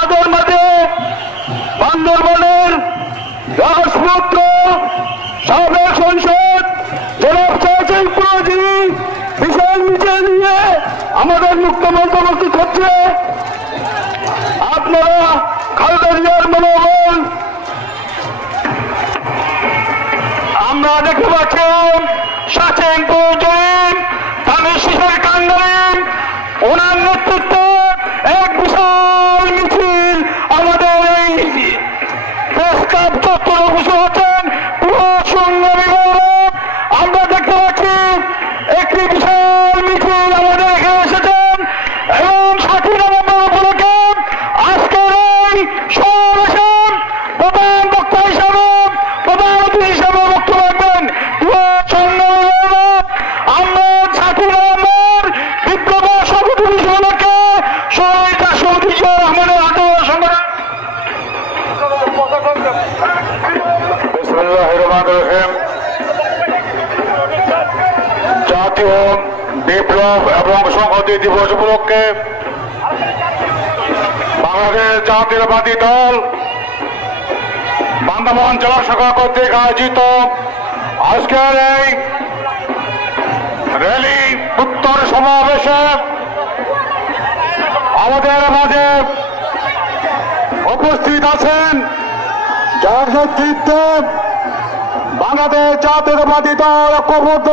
আমাদের মাঝে বান্দরবানের রাজপুত্র সাবেক সংসদ জনাব সাইফুল পুরোজি বিশাল মিছিল নিয়ে আমাদের মুক্তমঞ্চ উপস্থিত হচ্ছে। আপনারা খালেদা জিয়ার মনোবল আমরা দেখতে পাচ্ছি। শাসিমপুর জরিম ধানের শীষের কান্ডারিম ওনার নেতৃত্বে এক বিশাল মিছিল আমাদের এই প্রেস ক্লাব চত্বরে বসে আছেন। পুরো সংগ্রামী গৌরব আমরা দেখতে পাচ্ছি একটি বিশাল মিছিল আমাদের এখানে এসেছেন এবং 7 নভেম্বর উপলক্ষে আজকের এই সমাবেশে প্রধান বক্তা হিসাবে প্রধান অতিথি হিসাবে বক্তব্য রাখবেন পুরো সংগ্রামী গৌরব। আমরা 7 নভেম্বর বিপ্লব শপথ উপলক্ষে শহীদ রাষ্ট্রপতি জিয়া রহমানের আদর্শ সংগ্রাম জাতীয় বিপ্লব এবং সংহতি দিবস উপলক্ষে বাংলাদেশ জাতীয়তাবাদী দল বান্দরবান জেলা শাখা কর্তৃক আয়োজিত আজকের এই র্যালি উত্তর সমাবেশে আমাদের মাঝে উপস্থিত আছেন যার নেতৃত্বে বাংলাদেশ জাতীয়তাবাদী দল ঐক্যবদ্ধ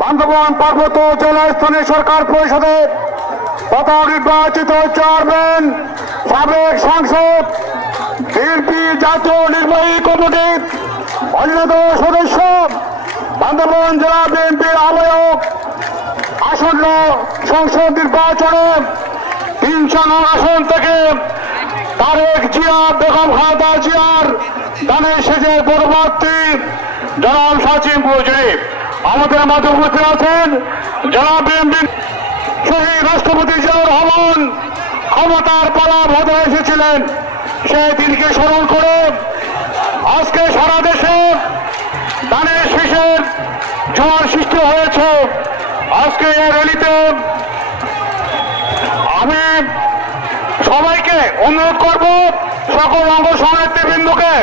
বান্দরবান পার্বত্য জেলা স্থানীয় সরকার পরিষদের প্রথম নির্বাচিত চেয়ারম্যান সাবেক সাংসদ বিএনপি জাতীয় নির্বাহী কমিটির অন্যতম সদস্য বান্দরবান জেলা বিএনপির আহ্বায়ক আসন্ন সংসদ নির্বাচনে 309 আসন থেকে তারেক জিয়া বেগম খালেদা জিয়ার ধানের শীষের পরবর্তী জনাব শাসিমপুর জরিম আমাদের মাঝে উপস্থিত আছেন। জনাব বিএনপি শহীদ রাষ্ট্রপতি জিয়াউর রহমান ক্ষমতার পালা বদলে এসেছিলেন সেই দিনকে স্মরণ করে আজকে সারা দেশে ধানের শীষের জোয়ার সৃষ্টি হয়েছে। আজকে এই র্যালিতে আমি সবাইকে অনুরোধ করব সকল অঙ্গ নেতৃবৃন্দকে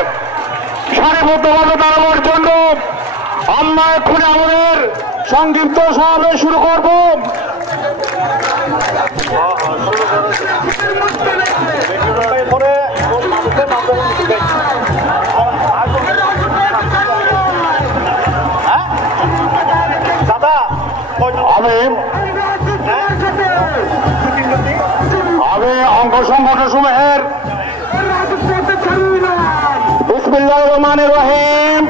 সারিবদ্ধভাবে দাঁড়ানোর জন্য। আমরা এক্ষুনি আমাদের সংক্ষিপ্ত সমাবেশ শুরু করব। আমি অঙ্গ সংগঠন সমূহের বিসমিল্লাহির রহমানির রহিম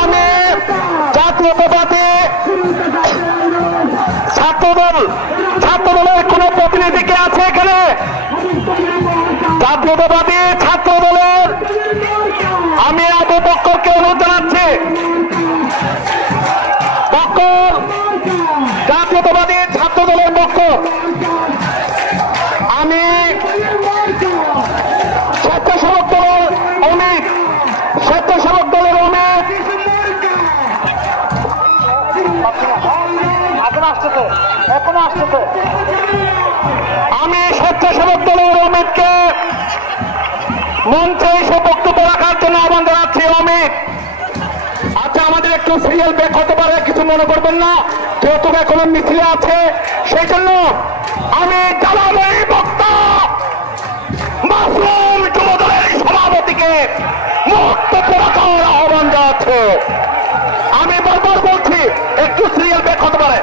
আমি জাতীয়তাবাদী ছাত্রদলের কোন প্রতিনিধি কে আছে এখানে? জাতীয়তাবাদী ছাত্র দলের আমি আবু বক্করকে অনুরোধ জানাচ্ছি। বক্কর, জাতীয়তাবাদী ছাত্র দলের বক্কর। আমি স্বেচ্ছাসেবক দলের অমিত, স্বেচ্ছাসেবক দলের অমিত। এখনো আসতেছে। আমি স্বেচ্ছাসেবক দলের অমিতকে মঞ্চে এসে বক্তব্য রাখার জন্য আহ্বান জানাচ্ছি। অমিত, আচ্ছা আমাদের একটু সিরিয়াল ব্রেক হতে পারে, কিছু মনে করবেন না, যেহেতু এখনো মিছিলে আছে সেই জন্য আমি জানাবের বক্তা মাসুম যুবদলের সভাপতিকে বক্তব্য রাখার আহ্বান জানাচ্ছে। আমি বারবার বলছি একটু সিরিয়াল ব্রেক হতে পারে।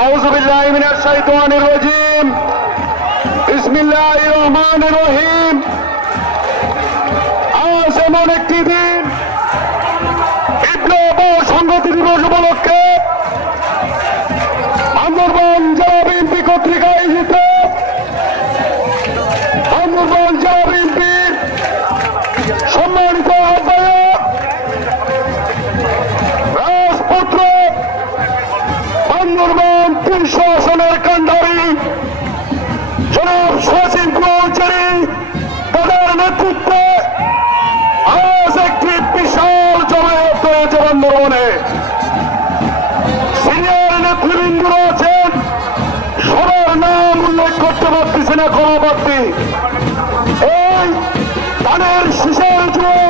আউযু বিল্লাহি মিনাশ শাইতানির রাজিম। বিসমিল্লাহির রহমানির রহিম। আজ এমন একটি দিন, বিপ্লব ও সংহতি দিবস উপলক্ষে বান্দরবান জেলা বিএনপি কর্তৃক আয়োজিত বান্দরবান জেলা বিএনপির সম্মানিত আহ্বায়ক রাজপুত্র বান্দরবান 300 আসনের কান্ডারি জনাব নেতৃত্বে আজ একটি বিশাল জমায়েত হয়েছে বন্ধুগণে। সিনিয়র নেতৃবৃন্দরা আছেন, সবার নাম উল্লেখ করতে পারতেছি না, ক্ষমাপ্রার্থী। এই ধানের শীষের জোয়ার